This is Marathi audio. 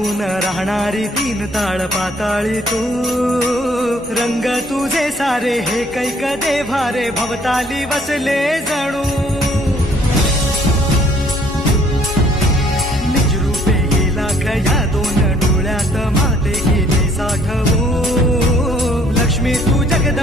लपून राहणारी तीन ताळ पाताळी तू, रंग तुझे सारे हे कैक देभारे भवताली बसले जणू. निजरूपे गेला खया दोन डोळ्यात माते गेली साठवू, लक्ष्मी तू जगद